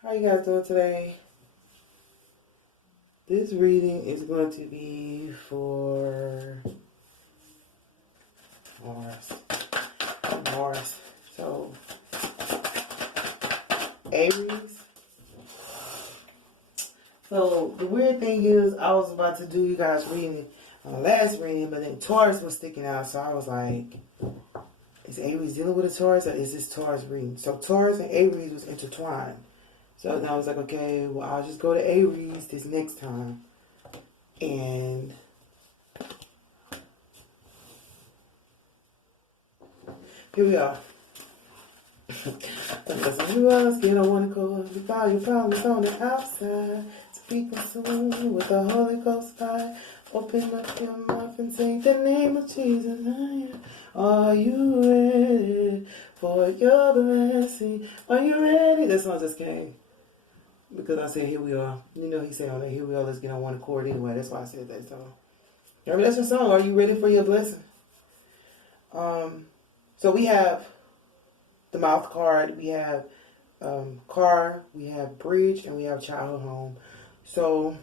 How you guys doing today? This reading is going to be for Mars. Mars. So, Aries. So, the weird thing is, I was about to do you guys reading on the last reading, but then Taurus was sticking out, so I was like, is Aries dealing with a Taurus, or is this Taurus reading? So, Taurus and Aries was intertwined. So then I was like, okay, well, I'll just go to Aries this next time. And here we are. Because who else get on one accord? We call your problems on the outside. Speak soon with the Holy Ghost fire. Open up your mouth and say the name of Jesus. Are you ready for your blessing? Are you ready? That song just came. Because I said, here we are. You know, he said on there, here we are, let's get on one accord anyway. That's why I said that song. I mean, that's your song. Are you ready for your blessing? So we have the mouth card, we have car, we have bridge, and we have childhood home. So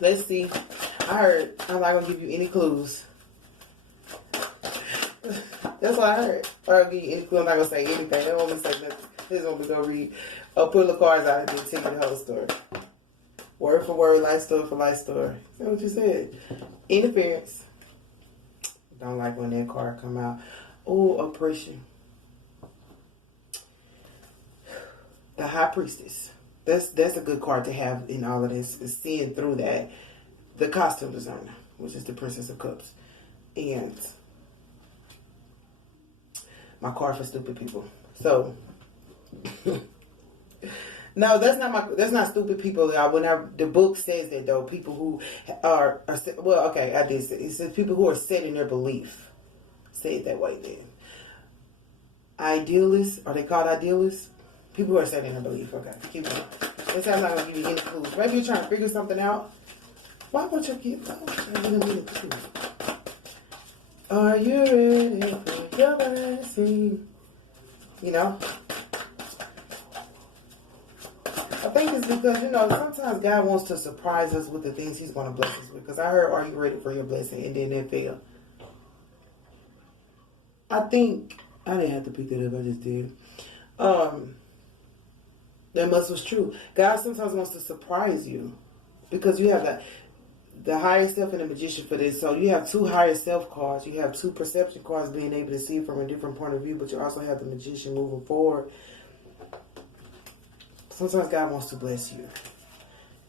let's see. I'm not going to give you any clues. That's what I heard. I'll give you any clue. I'm not going to say anything. I don't want to say nothing. This is what we're going to read. I'll pull the cards out and then tell you the whole story. Word for word, life story for life story. That's what you said. Interference. Don't like when that card come out. Oh, oppression. The High Priestess. That's a good card to have in all of this. Is seeing through that. The Costume Designer, which is the Princess of Cups. And my card for stupid people. So no, that's not stupid people. Whenever the book says that though, people who are well, okay, I did say it says people who are set in their belief. Say it that way then. Idealists, are they called idealists? People who are set in their belief. Okay, keep going. This time I'm not gonna give you any clues. Maybe you're trying to figure something out. Why would you give me a clue? Are you ready for your blessing? You know? I think it's because, sometimes God wants to surprise us with the things he's going to bless us with. Because I heard, are you ready for your blessing? And then it failed. I think, I didn't have to pick it up, I just did. That much was true. God sometimes wants to surprise you. Because you have the higher self and the magician for this. So you have two higher self cards. You have two perception cards being able to see from a different point of view. But you also have the magician moving forward. Sometimes God wants to bless you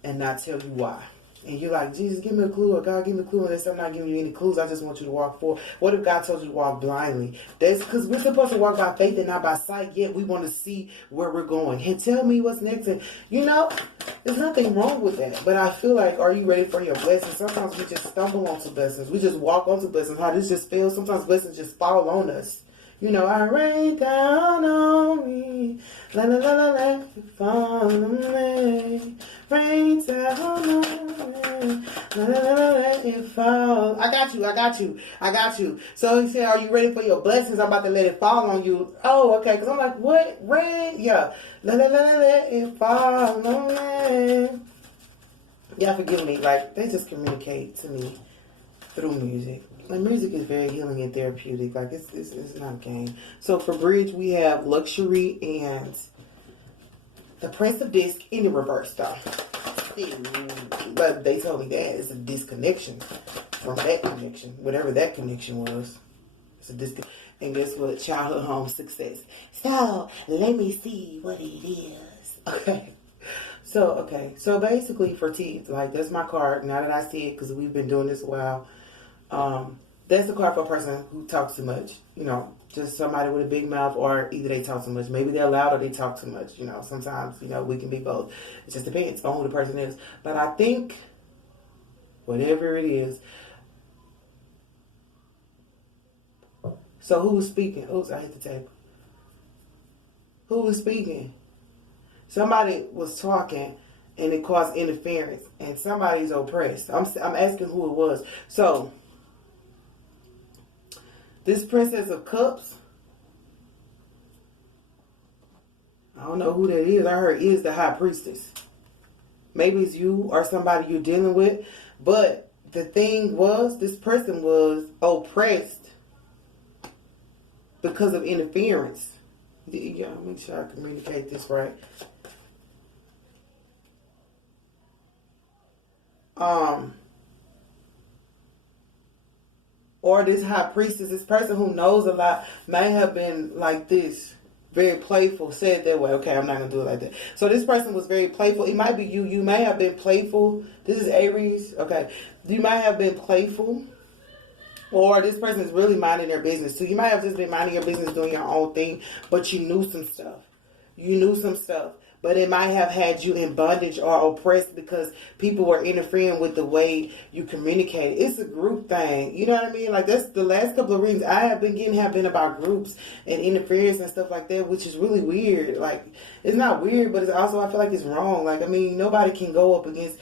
and not tell you why. And you're like, Jesus, give me a clue, or God, give me a clue. And I'm not giving you any clues. I just want you to walk forward. What if God told you to walk blindly? That's because we're supposed to walk by faith and not by sight. Yet we want to see where we're going. And tell me what's next. And, there's nothing wrong with that. But I feel like, are you ready for your blessings? Sometimes we just stumble onto blessings. We just walk onto blessings. How this just feels. Sometimes blessings just fall on us. I rain down on me. La la la la la, fall on me. Rain down on me. La la la la la, it fall. I got you. So he said, are you ready for your blessings? I'm about to let it fall on you. Oh, okay. Because I'm like, what? Rain? Yeah. La la la la la, it fall on me. Y'all forgive me. Like, they just communicate to me through music. And music is very healing and therapeutic. Like, it's not a game. So for bridge, we have luxury and the Prince of Disc in the reverse, though. But they told me that it's a disconnection from that connection. Whatever that connection was. It's a disconnection. And guess what? Childhood home success. So, let me see what it is. Okay. So basically for teeth, like, that's my card. Now that I see it, because we've been doing this a while. That's the card for a person who talks too much. Just somebody with a big mouth, or either they talk too much. Maybe they're loud or they talk too much. Sometimes, we can be both. It just depends on who the person is. But I think, whatever it is. So who was speaking? Oops, I hit the table. Who was speaking? Somebody was talking and it caused interference. And somebody's oppressed. I'm asking who it was. So, this Princess of Cups, I don't know who that is. I heard is the high priestess. Maybe it's you or somebody you're dealing with. But the thing was, this person was oppressed because of interference. Yeah, make sure I communicate this right. Or this high priestess, this person who knows a lot, may have been like this, very playful, said that way. Okay, I'm not going to do it like that. So this person was very playful. It might be you. You may have been playful. This is Aries. Okay. You might have been playful. Or this person is really minding their business. So you might have just been minding your business, doing your own thing, but you knew some stuff. You knew some stuff. But it might have had you in bondage or oppressed because people were interfering with the way you communicate. It's a group thing. You know what I mean? Like, that's the last couple of readings I have been getting have been about groups and interference and stuff like that, which is really weird. Like, it's not weird, but it's also, I feel like it's wrong. Like, I mean, nobody can go up against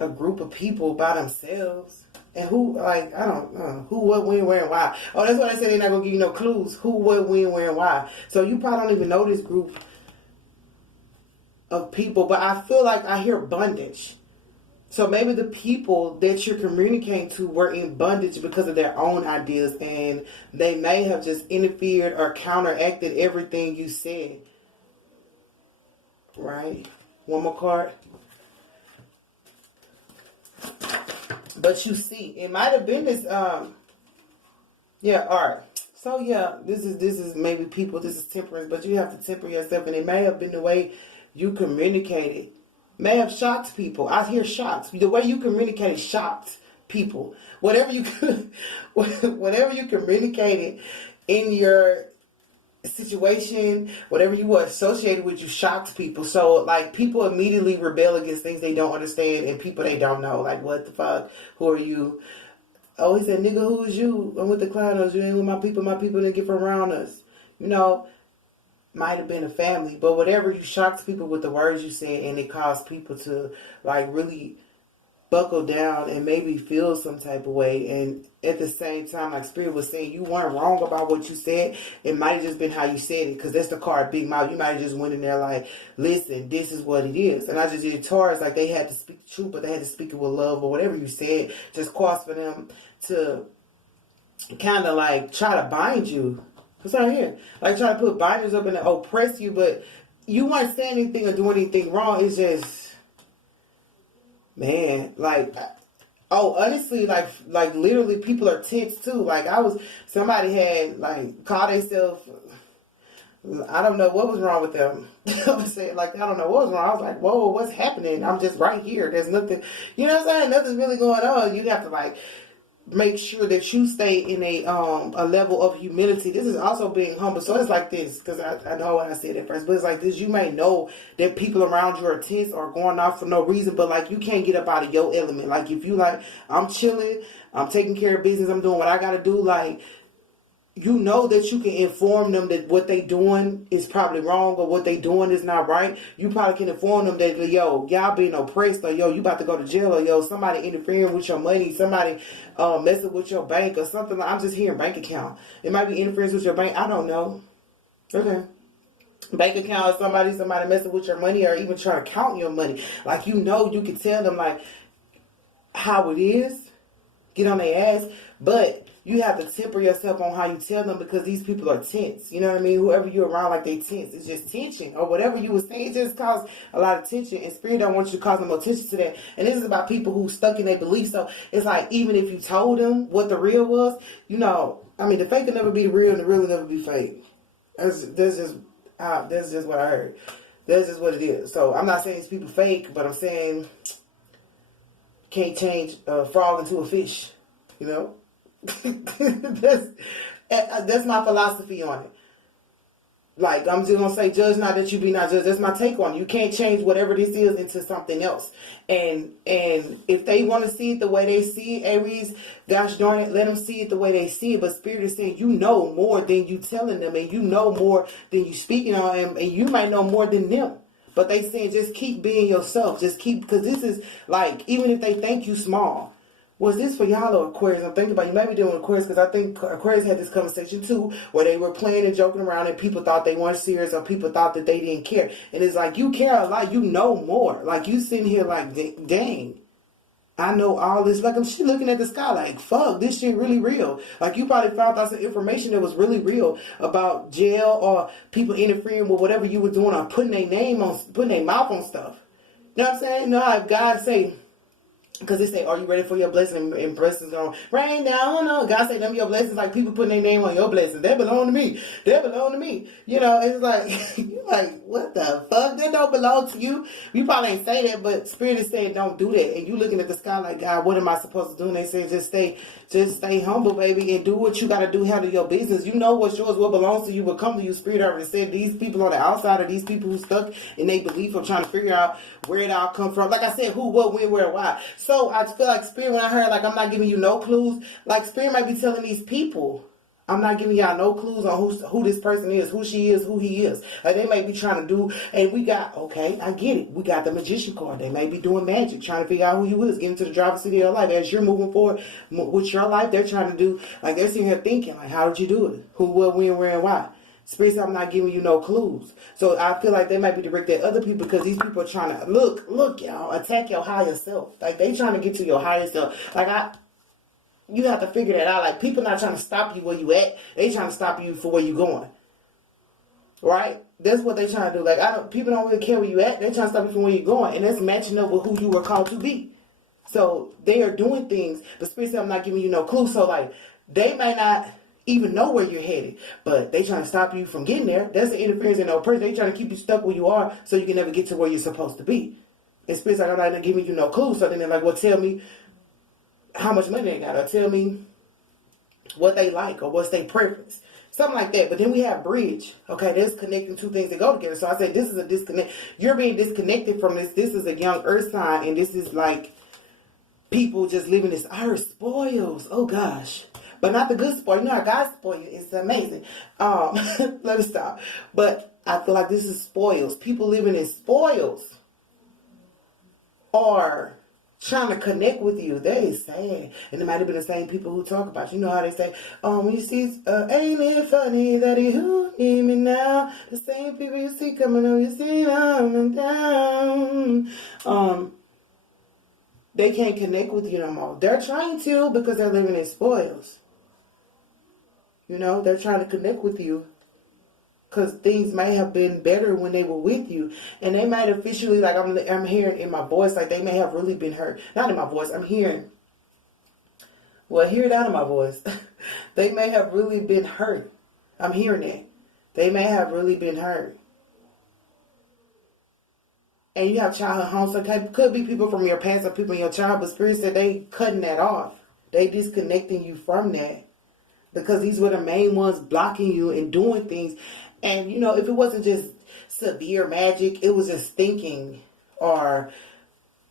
a group of people by themselves. And who, like, I don't know, who, what, when, where, and why. Oh, that's why they say they're not going to give you no clues. Who, what, when, where, and why. So you probably don't even know this group of people, but I feel like I hear bondage. So maybe the people that you're communicating to were in bondage because of their own ideas, and they may have just interfered or counteracted everything you said. Right? One more card. But you see, it might have been this, yeah, all right. So yeah, this is maybe people, this is temperance, but you have to temper yourself, and it may have been the way you communicated may have shocked people. I hear shocked. The way you communicated shocked people. Whatever you communicated in your situation, whatever you were associated with, you shocked people. So like people immediately rebel against things they don't understand and people they don't know. Like, what the fuck? Who are you? Oh, he said, nigga, who is you? I'm with the clowns. You ain't with my people. My people didn't get from around us. You know, might have been a family, but whatever, you shocked people with the words you said, and it caused people to like really buckle down and maybe feel some type of way. And at the same time, like Spirit was saying, you weren't wrong about what you said. It might have just been how you said it, because that's the card Big Mouth. You might have just went in there like, listen, this is what it is. And I just did Taurus, like they had to speak the truth, but they had to speak it with love, or whatever you said just caused for them to kind of like try to bind you. What's out here? Like try to put binders up and oppress you, but you weren't saying anything or doing anything wrong. It's just, man, like, oh, honestly, like literally people are tense too. Like somebody had like called themselves, I don't know what was wrong with them. I was saying, like, I don't know what was wrong. I was like, whoa, what's happening? I'm just right here. There's nothing, you know what I'm saying? Nothing's really going on. You have to like make sure that you stay in a level of humility. This is also being humble. So it's like this, because I know what I said at first, but it's like this. You may know that people around you are tense or going off for no reason, but like you can't get up out of your element. Like if you like, I'm chilling, I'm taking care of business, I'm doing what I gotta do, like, you know that you can inform them that what they doing is probably wrong or what they doing is not right. You probably can inform them that, yo, y'all being oppressed, or yo, you about to go to jail, or yo, somebody interfering with your money, somebody messing with your bank or something. I'm just hearing bank account. It might be interference with your bank. I don't know. Okay. Bank account, somebody messing with your money, or even trying to count your money. Like, you know, you can tell them like how it is, get on their ass, but you have to temper yourself on how you tell them, because these people are tense. You know what I mean? Whoever you're around, like, they tense. It's just tension. Or whatever you were saying, it just caused a lot of tension. And Spirit don't want you to cause them more tension to that. And this is about people who stuck in their beliefs. So it's like, even if you told them what the real was, you know, I mean, the fake will never be the real, and the real will never be fake. That's just what I heard. That's just what it is. So I'm not saying these people fake, but I'm saying can't change a frog into a fish, you know? that's my philosophy on it. Like, I'm just gonna say, judge not that you be not judged. That's my take on it. You can't change whatever this is into something else. And if they want to see it the way they see it, Aries, gosh darn it, let them see it the way they see it. But Spirit is saying, you know more than you telling them, and you know more than you speaking on them, and you might know more than them. But they saying, just keep being yourself. Just keep, because this is like, even if they think you small, Was this for y'all or Aquarius? I'm thinking about you might be doing Aquarius because I think Aquarius had this conversation too where they were playing and joking around and people thought they weren't serious or people thought that they didn't care. And it's like, you care a lot. You know more. Like, you sitting here like, dang, I know all this. Like, I'm looking at the sky like, fuck, this shit really real. Like, you probably found out some information that was really real about jail or people interfering with whatever you were doing or putting their mouth on stuff. You know what I'm saying? You know how God say, because they say, are you ready for your blessing? And blessings gonna rain down. No, God say, them your blessings, like people putting their name on your blessings. They belong to me. They belong to me. You know, it's like, you're like, what the fuck? They don't belong to you. You probably ain't say that, but Spirit is saying, don't do that. And you looking at the sky like, God, what am I supposed to do? And they say, just stay humble, baby, and do what you got to do, handle your business. You know what's yours, what belongs to you, will come to you. Spirit already said, these people on the outside are these people who stuck in their belief of trying to figure out where it all come from. Like I said, who, what, when, where, why. So I feel like Spirit, when I heard, like, I'm not giving you no clues, like Spirit might be telling these people, I'm not giving y'all no clues on who this person is, who she is, who he is. Like, they may be trying to do, and we got, okay, I get it. We got the magician card. They may be doing magic, trying to figure out who you is, getting to the driver's seat of your life. As you're moving forward with your life, they're trying to do, like, they're sitting here thinking, like, how did you do it? Who, what, when, where, and why? Spirit said, I'm not giving you no clues. So I feel like they might be directed at other people because these people are trying to, look, y'all, attack your higher self. Like, they trying to get to your higher self. Like, you have to figure that out. Like, people not trying to stop you where you at. They trying to stop you for where you going. Right? That's what they trying to do. Like, people don't really care where you at. They trying to stop you from where you're going. And that's matching up with who you were called to be. So they are doing things. But Spirit said, I'm not giving you no clue. So, like, they may not even know where you're headed, but they trying to stop you from getting there. That's the interference in no person. They trying to keep you stuck where you are so you can never get to where you're supposed to be. And Spirit's like, I'm not giving you no clue. So then they're like, well, tell me how much money they got, or tell me what they like, or what's their preference. Something like that. But then we have bridge. Okay, there's connecting two things that go together. So I said, this is a disconnect. You're being disconnected from this. This is a young earth sign, and this is like people just living this earth spoils. Oh gosh. But not the good spoil. You know how God spoil you. It's amazing. Let me stop. But I feel like this is spoils. People living in spoils are trying to connect with you. They sad. And it might have been the same people who talk about you. You know how they say, you see, ain't it funny that you need me now? The same people you see coming up, you see them down. They can't connect with you no more. They're trying to because they're living in spoils. You know, they're trying to connect with you because things may have been better when they were with you. And they might officially, like I'm hearing in my voice, like they may have really been hurt. Not in my voice, I'm hearing, well, hear it out of my voice. They may have really been hurt. I'm hearing that. They may have really been hurt. And you have childhood homes, so it could be people from your past or people in your child, but Spirit said they cutting that off. They disconnecting you from that. Because these were the main ones blocking you and doing things. And, you know, if it wasn't just severe magic, it was just thinking or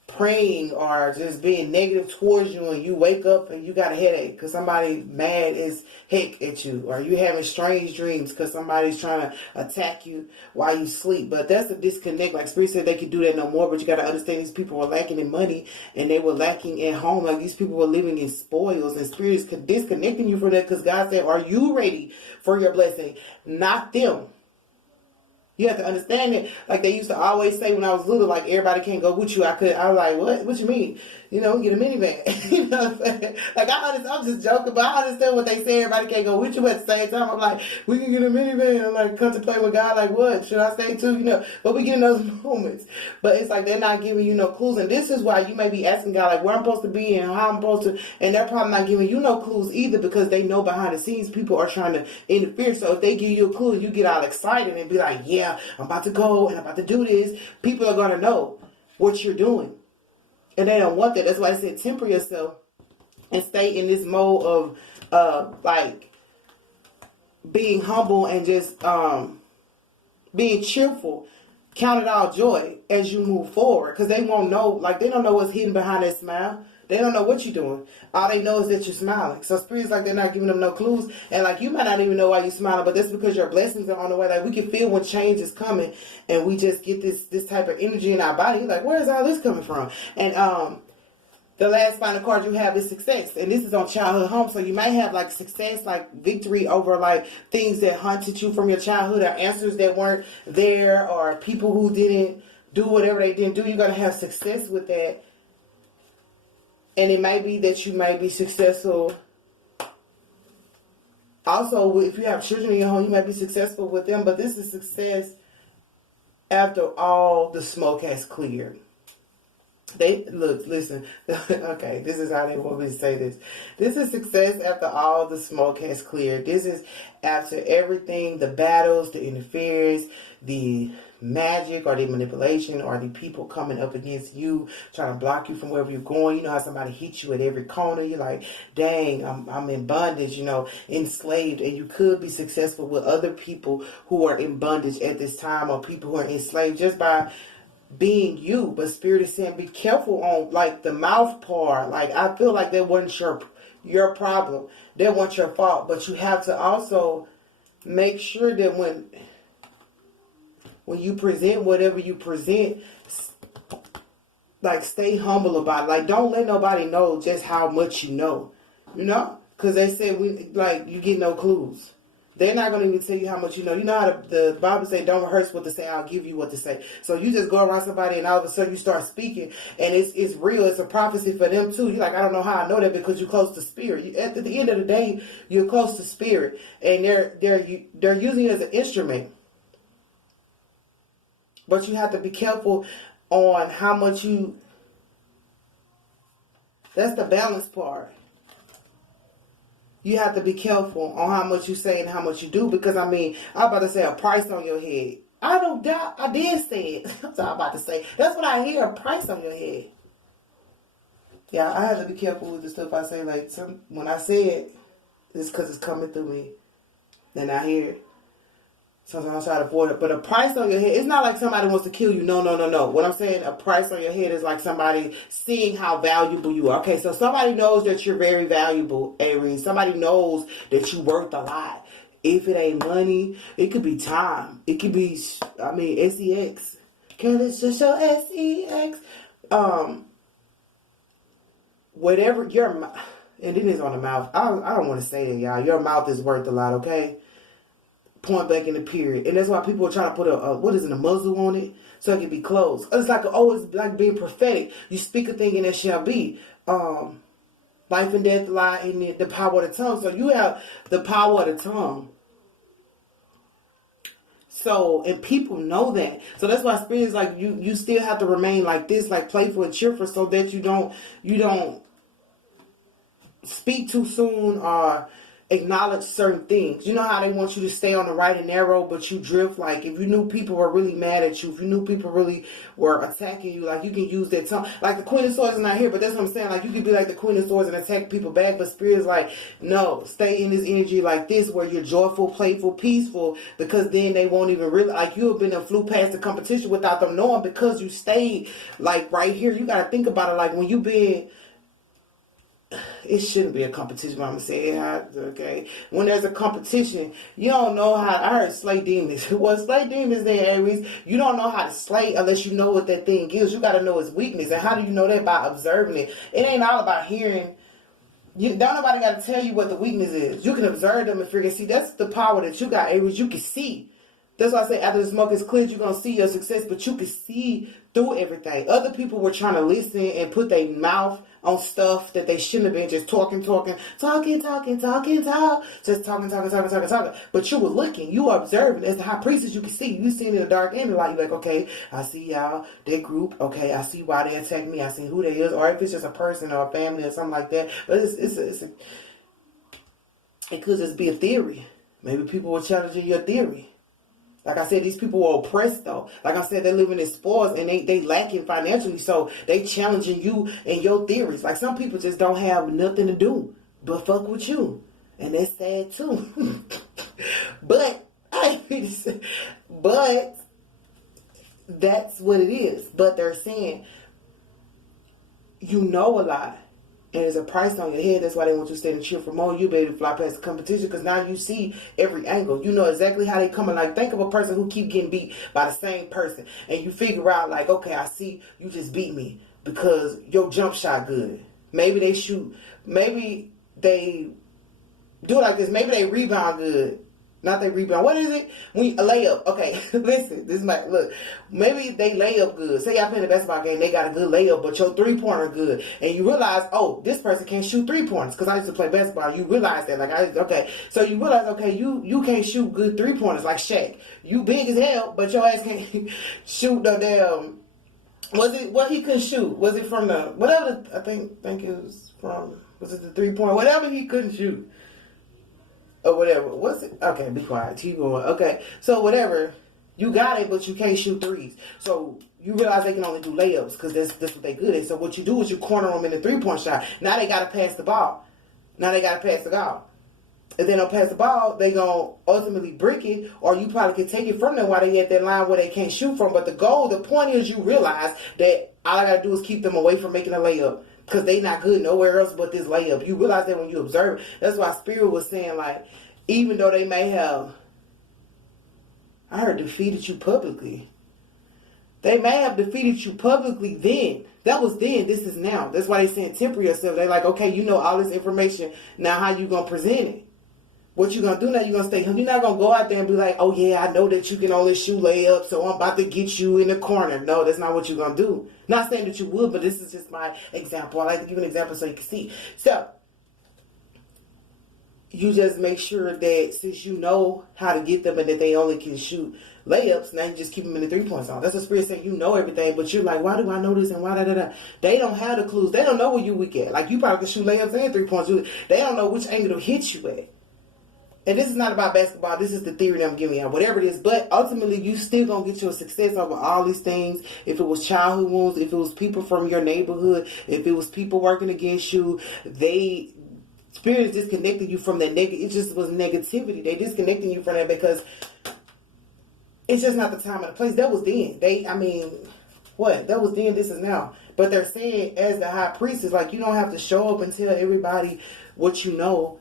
praying or just being negative towards you, and you wake up and you got a headache because somebody mad as heck at you, or you having strange dreams because somebody's trying to attack you while you sleep. But that's a disconnect. Like Spirit said, they could do that no more, but you got to understand these people were lacking in money and they were lacking in home. Like, these people were living in spoils, and Spirit is disconnecting you from that because God said, are you ready for your blessing? Not them. You have to understand it. Like they used to always say when I was little, like, everybody can't go with you. I was like, what? What you mean? You know, get a minivan. You know what I'm saying? Like, I'm just joking, but I understand what they say. Everybody can't go with you. At the same time, I'm like, we can get a minivan. I'm like, contemplate with God. Like, what? Should I stay too? You know, but we get in those moments. But it's like they're not giving you no clues. And this is why you may be asking God, like, where I'm supposed to be and how I'm supposed to. And they're probably not giving you no clues either because they know behind the scenes people are trying to interfere. So if they give you a clue, you get all excited and be like, yeah, I'm about to go and I'm about to do this. People are going to know what you're doing. And they don't want that. That's why I said temper yourself and stay in this mode of like being humble and just being cheerful. Count it all joy as you move forward. Because they won't know, like they don't know what's hidden behind that smile. They don't know what you're doing. All they know is that you're smiling. So Spirit's like they're not giving them no clues. And like you might not even know why you're smiling, but that's because your blessings are on the way. Like we can feel when change is coming and we just get this type of energy in our body. Like, where is all this coming from? And The last final card you have is success. And this is on childhood home. So you might have like success, like victory over like things that haunted you from your childhood, or answers that weren't there, or people who didn't do whatever they didn't do. You're going to have success with that. And it might be that you might be successful. Also, if you have children in your home, you might be successful with them. But this is success after all the smoke has cleared. Listen. Okay, this is how they want me to say this. This is success after all the smoke has cleared. This is after everything, the battles, the interference, the magic or the manipulation or the people coming up against you, trying to block you from wherever you're going. You know how somebody hits you at every corner. You're like, dang, I'm in bondage, enslaved. And you could be successful with other people who are in bondage at this time, or people who are enslaved just by being you. But Spirit is saying be careful on like the mouth part. Like, I feel like that wasn't your problem, that wasn't your fault. But you have to also make sure that when you present whatever you present, like, stay humble about it. Like, don't let nobody know just how much you know, because they say you get no clues. They're not going to even tell you how much you know. You know how the Bible say, don't rehearse what to say, I'll give you what to say. So you just go around somebody and all of a sudden you start speaking, and it's real. It's a prophecy for them too. You're like, I don't know how I know that, because you're close to Spirit. At the end of the day, you're close to Spirit, and they're using you as an instrument. But you have to be careful on how much that's the balance part. You have to be careful on how much you say and how much you do, because I'm about to say a price on your head. I don't doubt, I did say it. That's what I'm about to say. That's what I hear, a price on your head. Yeah, I have to be careful with the stuff I say. Like, when I say it, it's because it's coming through me. Then I hear it. Sometimes I try to avoid it. But a price on your head, it's not like somebody wants to kill you. No. What I'm saying, a price on your head is like somebody seeing how valuable you are. Okay, so somebody knows that you're very valuable, Aries. Somebody knows that you're worth a lot. If it ain't money, it could be time. It could be, sex. Can it just show sex? Whatever and then it's on the mouth. I don't want to say that, y'all. Your mouth is worth a lot, okay? Point blank in the period. And that's why people are trying to put a muzzle on it so it can be closed. It's like being prophetic. You speak a thing and it shall be. Life and death lie in the power of the tongue. So you have the power of the tongue. So, and people know that. So that's why Spirit is like, you still have to remain like this, like playful and cheerful, so that you don't speak too soon or acknowledge certain things. You know how they want you to stay on the right and narrow, but you drift. Like, if you knew people were really mad at you, if you knew people really were attacking you, like, you can use that tongue. Like, the Queen of Swords is not here, but that's what I'm saying. Like, you can be like the Queen of Swords and attack people back, but Spirit is like, no, stay in this energy like this, where you're joyful, playful, peaceful, because then they won't even really, like, you have been and flew past the competition without them knowing, because you stayed, like, right here. You got to think about it, like, when you been, it shouldn't be a competition, but I'm going to say it. Okay. When there's a competition, you don't know how. I heard slay demons. Well, slay demons there, Aries. You don't know how to slay unless you know what that thing is. You got to know its weakness. And how do you know that? By observing it. It ain't all about hearing. Don't nobody got to tell you what the weakness is. You can observe them and figure. See, that's the power that you got, Aries. You can see. That's why I say after the smoke is cleared, you're going to see your success, but you can see through everything. Other people were trying to listen and put their mouth on stuff that they shouldn't have been, just talking. Just talking. But you were looking, you were observing. As the high priestess, you can see. You seen in the dark end, like, okay, I see y'all, that group. Okay, I see why they attacked me. I see who they is, or if it's just a person or a family or something like that. But it could just be a theory. Maybe people were challenging your theory. Like I said, these people were oppressed, though. Like I said, they're living in spoils and they lacking financially, so they challenging you and your theories. Like, some people just don't have nothing to do but fuck with you, and that's sad too. But that's what it is. But they're saying you know a lot. And there's a price on your head. That's why they want you to stay in cheerful mode. You be able to fly past the competition, because now you see every angle. You know exactly how they coming. Like, think of a person who keep getting beat by the same person, and you figure out, like, okay, I see you just beat me, because your jump shot good. Maybe they shoot. Maybe they do it like this. Maybe they rebound good. Not they rebound. What is it? When you, a layup. Okay, listen. This might look. Maybe they lay up good. Say y'all playing a basketball game. They got a good layup, but your 3-pointer good, and you realize, oh, this person can't shoot 3-pointers because I used to play basketball. You realize that, okay. So you realize, okay, you can't shoot good 3-pointers like Shaq. You big as hell, but your ass can't shoot the damn. Was it what he couldn't shoot? Was it from the whatever? I think it was from. Was it the 3-point? Whatever he couldn't shoot. Or whatever. What's it? Okay, be quiet. Keep going. Okay. So whatever. You got it, but you can't shoot threes. So you realize they can only do layups because that's what they good at. So what you do is you corner them in the 3-point shot. Now they got to pass the ball. Now they got to pass the ball. If they don't pass the ball, they going to ultimately brick it, or you probably can take it from them while they at that line where they can't shoot from. But the point is you realize that all I got to do is keep them away from making a layup. Because they not good nowhere else but this layup. You realize that when you observe. That's why Spirit was saying, like, even though they may have, I heard, defeated you publicly. They may have defeated you publicly then. That was then. This is now. That's why they saying temper yourself. They're like, okay, you know all this information. Now how you going to present it? What you going to do now? You're going to stay. You're not going to go out there and be like, oh, yeah, I know that you can only shoot layups, so I'm about to get you in the corner. No, that's not what you're going to do. Not saying that you would, but this is just my example. I like to give an example so you can see. So, you just make sure that since you know how to get them and that they only can shoot layups, now you just keep them in the 3-point zone. That's what Spirit saying. You know everything, but you're like, why do I know this and why da-da-da? They don't have the clues. They don't know where you weak at. Like, you probably can shoot layups and 3-points. They don't know which angle to hit you at. And this is not about basketball. This is the theory that I'm giving you, whatever it is. But ultimately, you still going to get your success over all these things. If it was childhood wounds, if it was people from your neighborhood, if it was people working against you, Spirit is disconnecting you from that it just was negativity. They disconnecting you from that because it's just not the time and the place. That was then. That was then, this is now. But they're saying, as the high priest, is like, you don't have to show up and tell everybody what you know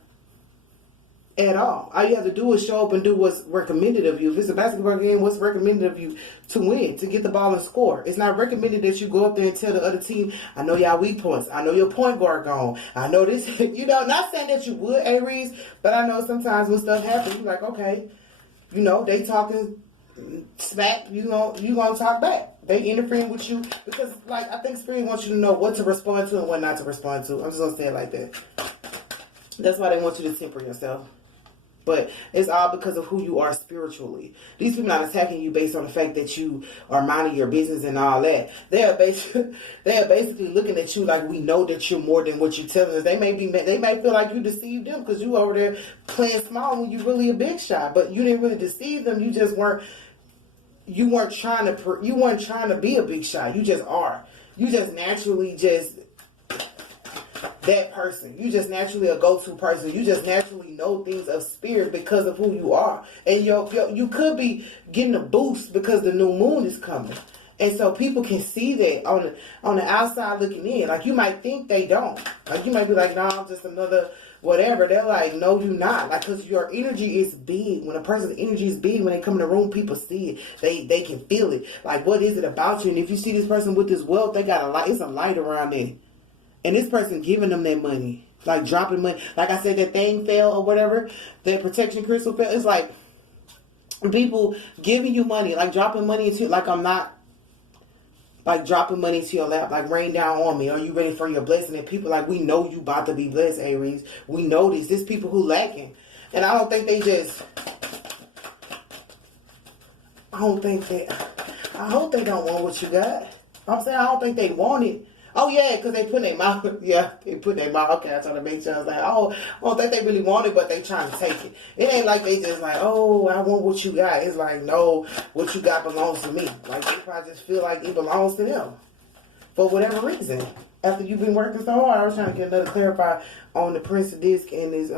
at all. All you have to do is show up and do what's recommended of you. If it's a basketball game, what's recommended of you to win, to get the ball and score. It's not recommended that you go up there and tell the other team, I know y'all weak points. I know your point guard gone. I know this. Not saying that you would, Aries, but I know sometimes when stuff happens, you're like, okay, they talking smack, you gonna talk back. They interfering with you because, like, I think Spirit wants you to know what to respond to and what not to respond to. I'm just gonna say it like that. That's why they want you to temper yourself. But it's all because of who you are spiritually. These people are not attacking you based on the fact that you are minding your business and all that. They are basically looking at you like, we know that you're more than what you're telling us. They may feel like you deceived them because you over there playing small when you're really a big shot. But you didn't really deceive them. You just weren't. You weren't trying to be a big shot. You just are. You just naturally that person. You just naturally a go-to person. You just naturally know things of Spirit because of who you are. And you could be getting a boost because the new moon is coming. And so people can see that on the outside looking in. Like, you might think they don't. Like, you might be like, no, I'm just another whatever. They're like, no, you're not. Like, because your energy is big. When a person's energy is big, when they come in the room, people see it. They can feel it. Like, what is it about you? And if you see this person with this wealth, they got a light. It's a light around there. And this person giving them that money, like dropping money. Like I said, that thing fell or whatever, that protection crystal fell. It's like people giving you money, like dropping money into, like I'm not, like dropping money into your lap, like rain down on me. Are you ready for your blessing? And people like, we know you about to be blessed, Aries. We know this. There's people who lacking. And I don't think they I hope they don't want what you got. I'm saying I don't think they want it. Oh, yeah, because they put their mouth. Yeah, they put their mouth. Okay, I trying to make sure. I was like, oh, I don't think they really want it, but they trying to take it. It ain't like they just like, oh, I want what you got. It's like, no, what you got belongs to me. Like, they probably just feel like it belongs to them for whatever reason. After you've been working so hard, I was trying to get another clarify on the Prince of Disc and his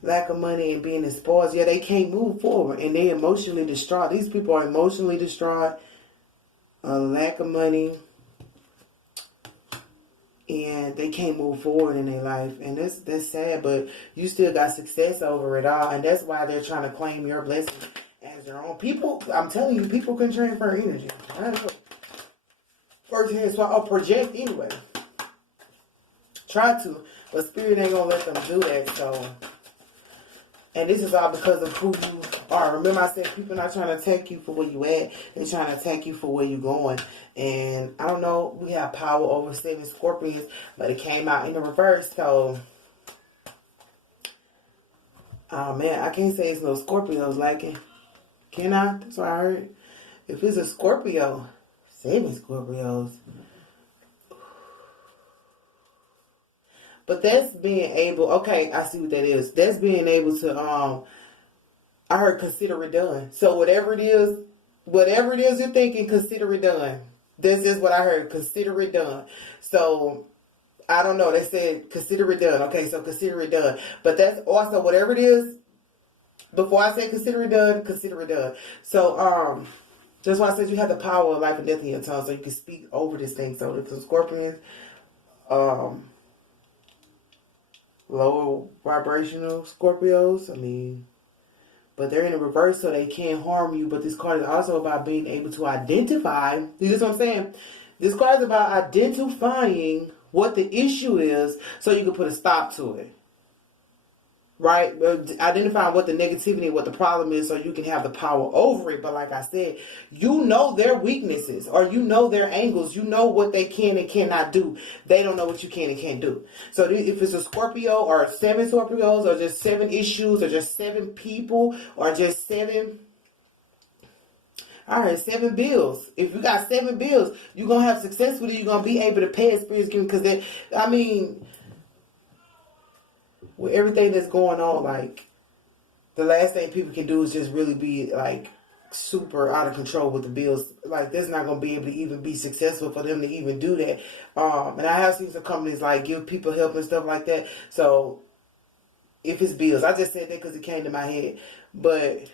lack of money and being spoiled. Yeah, they can't move forward, and they emotionally distraught. These people are emotionally distraught. Lack of money. And they can't move forward in their life. And that's sad, but you still got success over it all. And that's why they're trying to claim your blessing as their own. People, I'm telling you, people can transfer energy. first hand swap or project anyway. Try to, but spirit ain't gonna let them do that. So, and this is all because of who you are. Remember I said people not trying to take you for where you at. They're trying to take you for where you going. And I don't know, we have power over 7 Scorpions, but it came out in the reverse. So, oh man, I can't say it's no Scorpios like it. Can I? That's what I heard. If it's a Scorpio, 7 Scorpios. But that's being able, okay, I see what that is. That's being able to, I heard consider it done. So whatever it is you're thinking, consider it done. This is what I heard, consider it done. So, I don't know, they said consider it done. Okay, so consider it done. But that's also, whatever it is, before I say consider it done, consider it done. So, that's why I said you have the power of life and death in your tongue, so you can speak over this thing. So if the Scorpions, lower vibrational Scorpios, I mean, but they're in the reverse so they can't harm you. But this card is also about being able to identify, you know what I'm saying? This card is about identifying what the issue is so you can put a stop to it. Right? Identifying what the negativity, what the problem is so you can have the power over it. But like I said, you know their weaknesses or you know their angles. You know what they can and cannot do. They don't know what you can and can't do. So if it's a Scorpio or 7 Scorpios or just 7 issues or just 7 people or just 7... Alright, 7 bills. If you got 7 bills, you're going to have success with it. You're going to be able to pay experience because that, I mean... with everything that's going on, like, the last thing people can do is just really be, like, super out of control with the bills. Like, that's not going to be able to even be successful for them to even do that. And I have seen some companies, like, give people help and stuff like that. So, if it's bills, I just said that because it came to my head. But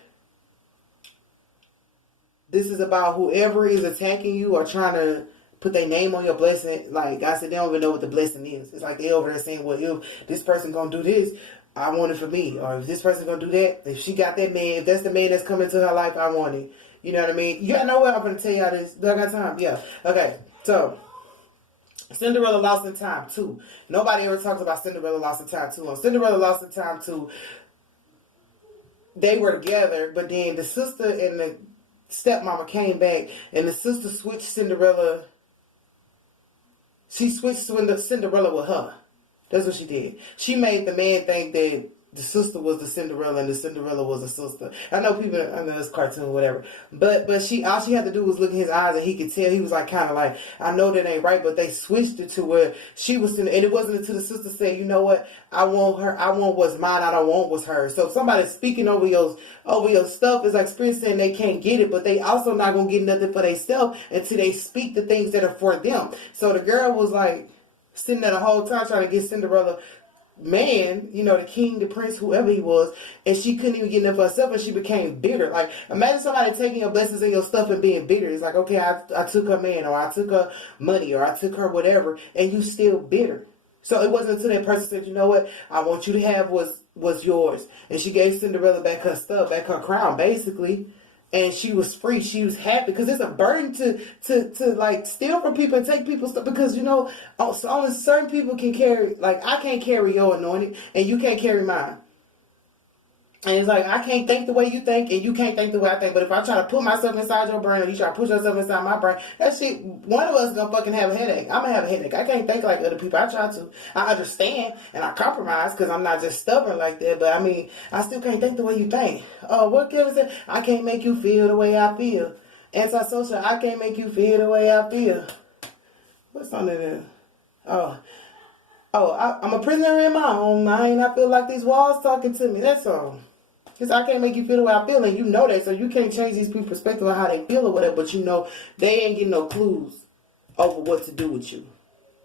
this is about whoever is attacking you or trying to put their name on your blessing. Like I said, they don't even know what the blessing is. It's like they over there saying, well, if this person gonna do this, I want it for me. Or if this person gonna do that, if she got that man, if that's the man that's coming to her life, I want it. You know what I mean? You gotta know what I'm gonna tell y'all this. Do I got time? Yeah. Okay. So, Cinderella lost in time too. Nobody ever talks about Cinderella lost in time too. On Cinderella lost in time too, they were together, but then the sister and the stepmama came back, and the sister switched Cinderella. She switched Cinderella with her. That's what she did. She made the man think that the sister was the Cinderella and the Cinderella was the sister. I know people, I know it's cartoon or whatever. But all she had to do was look in his eyes and he could tell. He was like, kind of like, I know that ain't right, but they switched it to where she was, and it wasn't until the sister said, you know what, I want her, I want what's mine, I don't want what's hers. So if somebody's speaking over your stuff, it's like spirit saying they can't get it, but they also not going to get nothing for themselves until they speak the things that are for them. So the girl was like, sitting there the whole time trying to get Cinderella man, you know, the king, the prince, whoever he was, and she couldn't even get enough for herself, and she became bitter. Like, imagine somebody taking your blessings and your stuff and being bitter. It's like, okay, I took her man, or I took her money, or I took her whatever, and you still bitter. So it wasn't until that person said, you know what, I want you to have what's yours. And she gave Cinderella back her stuff, back her crown, basically. And she was free. She was happy because it's a burden to like steal from people and take people's stuff, because you know, so only certain people can carry. Like, I can't carry your anointing and you can't carry mine. And it's like, I can't think the way you think and you can't think the way I think. But if I try to put myself inside your brain or you try to put yourself inside my brain, that shit, one of us is gonna fucking have a headache. I'm gonna have a headache. I can't think like other people. I try to. I understand and I compromise because I'm not just stubborn like that. But I mean, I still can't think the way you think. Oh, what Kevin said? I can't make you feel the way I feel. Antisocial, I can't make you feel the way I feel. What's on there? I'm a prisoner in my own mind. I feel like these walls talking to me. That's all. Because I can't make you feel the way I feel, and you know that, so you can't change these people's perspective on how they feel or whatever, but you know they ain't getting no clues over what to do with you.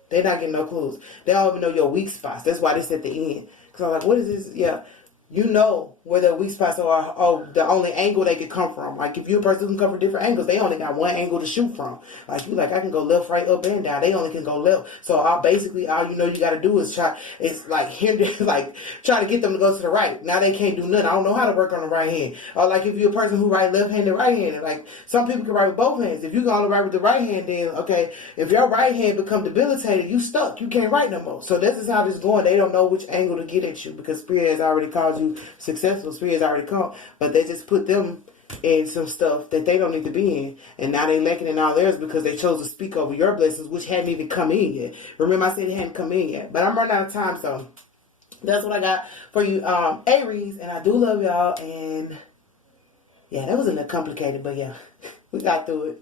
They're not getting no clues. They don't even know your weak spots. That's why this at the end. Because I'm like, what is this? Yeah, you know where their weak spots are, the only angle they could come from. Like, if you're a person who can come from different angles, they only got one angle to shoot from. Like, you like, I can go left, right, up, and down. They only can go left. So, basically, all you know you got to do is try, it's like, hinder, like, try to get them to go to the right. Now they can't do nothing. I don't know how to work on the right hand. Or, like, if you're a person who write left-handed, right-handed, like, some people can write with both hands. If you can only write with the right hand, then, okay, if your right hand become debilitated, you stuck. You can't write no more. So, this is how this is going. They don't know which angle to get at you because Spirit has already called you successful. Spirit has already come, but they just put them in some stuff that they don't need to be in, and now they lacking in all theirs because they chose to speak over your blessings, which hadn't even come in yet. Remember, I said it hadn't come in yet, but I'm running out of time, so that's what I got for you, Aries, and I do love y'all, and yeah, that wasn't that complicated, but yeah, we got through it.